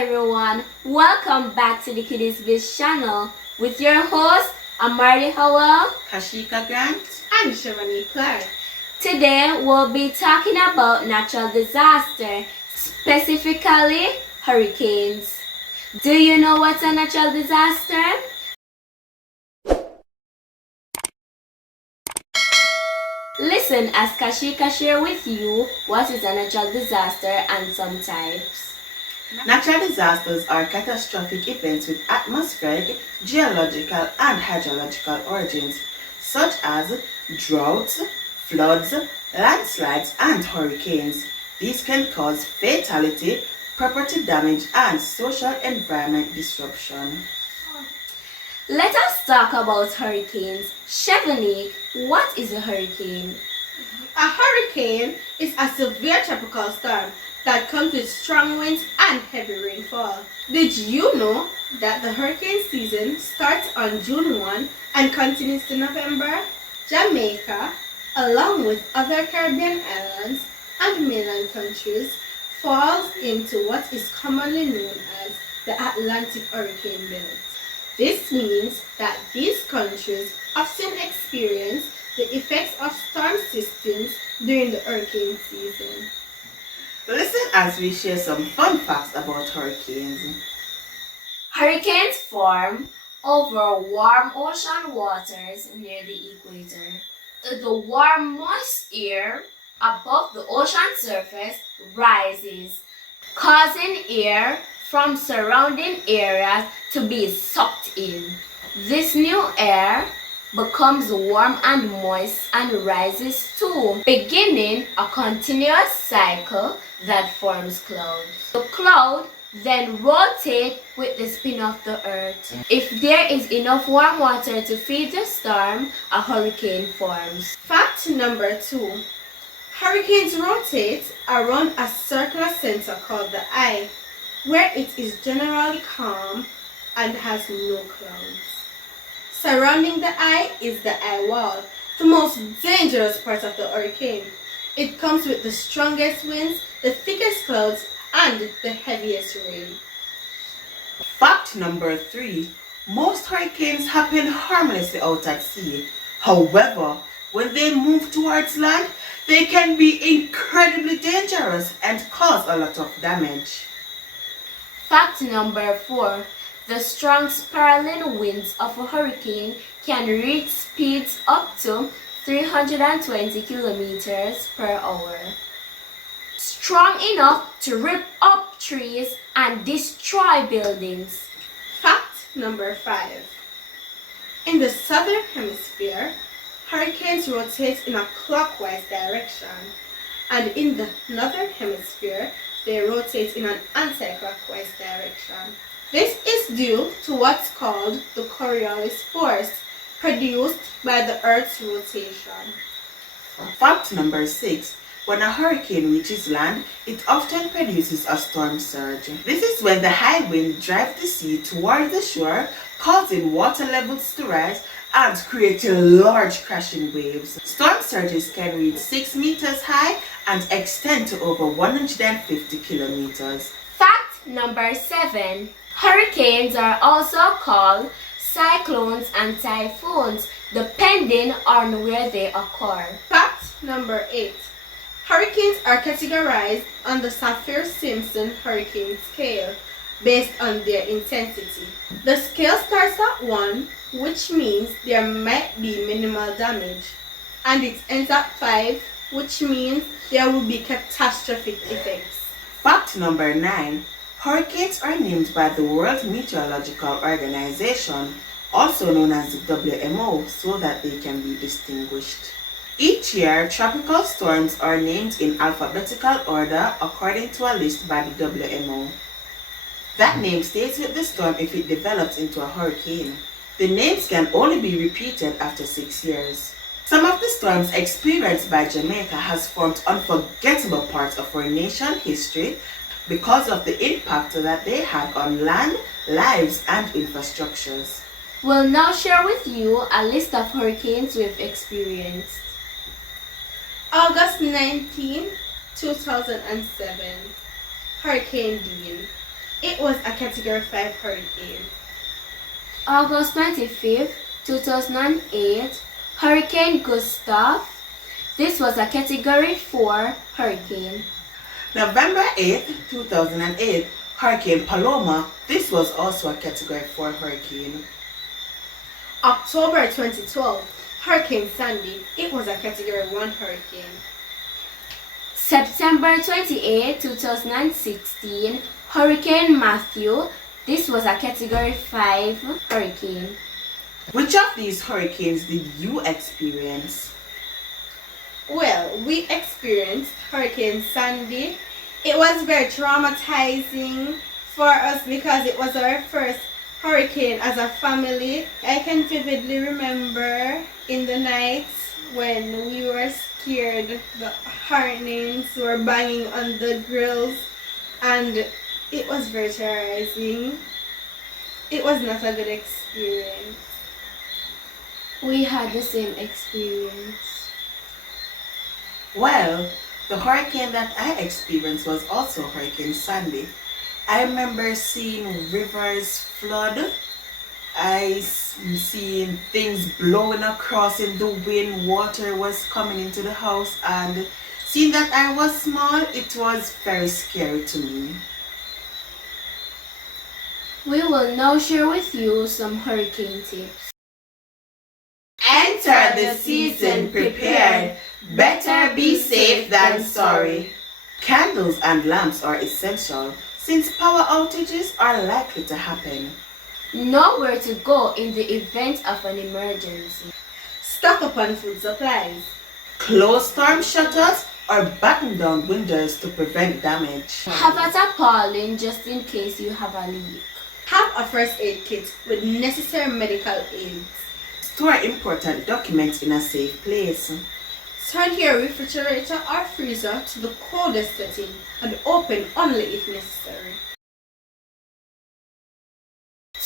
everyone, welcome back to the Kiddiz Biz channel with your host Amari Howell, Kashika Grant, and Shivani Clark. Today we'll be talking about natural disaster, specifically hurricanes. Do you know what's a natural disaster? Listen as Kashika share with you what is a natural disaster and some types. Natural disasters are catastrophic events with atmospheric, geological, and hydrological origins, such as droughts, floods, landslides, and hurricanes. These can cause fatality, property damage, and social environment disruption. Let us talk about hurricanes. Shivani, what is a hurricane? A hurricane is a severe tropical storm that comes with strong winds and heavy rainfall. Did you know that the hurricane season starts on June 1 and continues to November? Jamaica, along with other Caribbean islands and mainland countries, falls into what is commonly known as the Atlantic hurricane belt. This means that these countries often experience the effects of storm systems during the hurricane season. Listen as we share some fun facts about hurricanes. Hurricanes form over warm ocean waters near the equator. The warm, moist air above the ocean surface rises, causing air from surrounding areas to be sucked in. This new air becomes warm and moist and rises too, beginning a continuous cycle that forms clouds. The cloud then rotates with the spin of the earth. If there is enough warm water to feed the storm, a hurricane forms. Fact number 2. Hurricanes rotate around a circular center called the eye, where it is generally calm and has no clouds. Surrounding the eye is the eye wall, the most dangerous part of the hurricane. It comes with the strongest winds, the thickest clouds, and the heaviest rain. Fact number 3. Most hurricanes happen harmlessly out at sea. However, when they move towards land, they can be incredibly dangerous and cause a lot of damage. Fact number 4. The strong spiraling winds of a hurricane can reach speeds up to 320 kilometers per hour. Strong enough to rip up trees and destroy buildings. Fact number 5. In the southern hemisphere, hurricanes rotate in a clockwise direction, and in the northern hemisphere, they rotate in an anti-clockwise direction. This is due to what's called the Coriolis force, produced by the Earth's rotation. Fact number 6. When a hurricane reaches land, it often produces a storm surge. This is when the high wind drives the sea towards the shore, causing water levels to rise and creating large crashing waves. Storm surges can reach 6 meters high and extend to over 150 kilometers. Fact number 7. Hurricanes are also called cyclones and typhoons, depending on where they occur. Fact number 8. Hurricanes are categorized on the Saffir-Simpson hurricane scale based on their intensity. The scale starts at 1, which means there might be minimal damage, and it ends at 5, which means there will be catastrophic effects. Fact number 9. Hurricanes are named by the World Meteorological Organization, also known as the WMO, so that they can be distinguished. Each year, tropical storms are named in alphabetical order according to a list by the WMO. That name stays with the storm if it develops into a hurricane. The names can only be repeated after 6 years. Some of the storms experienced by Jamaica has formed unforgettable parts of our nation's history because of the impact that they had on land, lives, and infrastructures. We'll now share with you a list of hurricanes we've experienced. August 19, 2007, Hurricane Dean. It was a Category 5 hurricane. August 25th, 2008, Hurricane Gustav. This was a Category 4 hurricane. November 8th, 2008, Hurricane PALOMA. This was also a Category 4 hurricane. October 2012, Hurricane Sandy. It was a Category 1 hurricane. September 28, 2016, Hurricane Matthew. This was a Category 5 hurricane. Which of these hurricanes did you experience? Well, we experienced Hurricane Sandy. It was very traumatizing for us because it was our first hurricane as a family. I can vividly remember in the nights when we were scared, the hurricanes were banging on the grills, and it was very terrorizing. It was not a good experience. We had the same experience. Well, the hurricane that I experienced was also Hurricane Sandy. I remember seeing rivers flood. I seen things blowing across in the wind. Water was coming into the house, and seeing that I was small, it was very scary to me. We will now share with you some hurricane tips. Enter the season prepared. Better be safe than sorry. Candles and lamps are essential since power outages are likely to happen. Know where to go in the event of an emergency. Stock up on food supplies. Close storm shutters or batten down windows to prevent damage. Have a tarpaulin just in case you have a leak. Have a first aid kit with necessary medical aids. Store important documents in a safe place. Turn your refrigerator or freezer to the coldest setting and open only if necessary.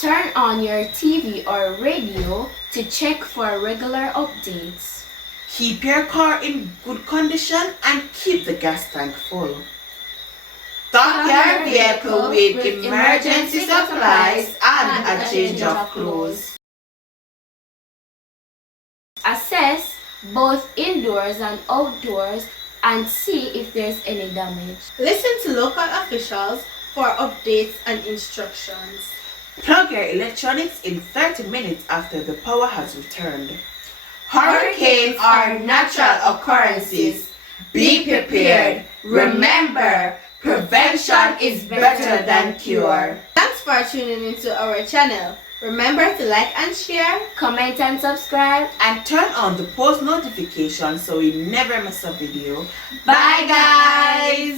Turn on your TV or radio to check for regular updates. Keep your car in good condition and keep the gas tank full. Stock your vehicle with emergency supplies and a change of clothes. Assess both indoors and outdoors and see if there's any damage. Listen to local officials for updates and instructions. Plug your electronics in 30 minutes after the power has returned. Hurricanes are natural occurrences. Be prepared. Remember, prevention is better than cure. Thanks for tuning into our channel. Remember to like and share, Comment and subscribe. and turn on the post notification so you never miss a video. Bye guys!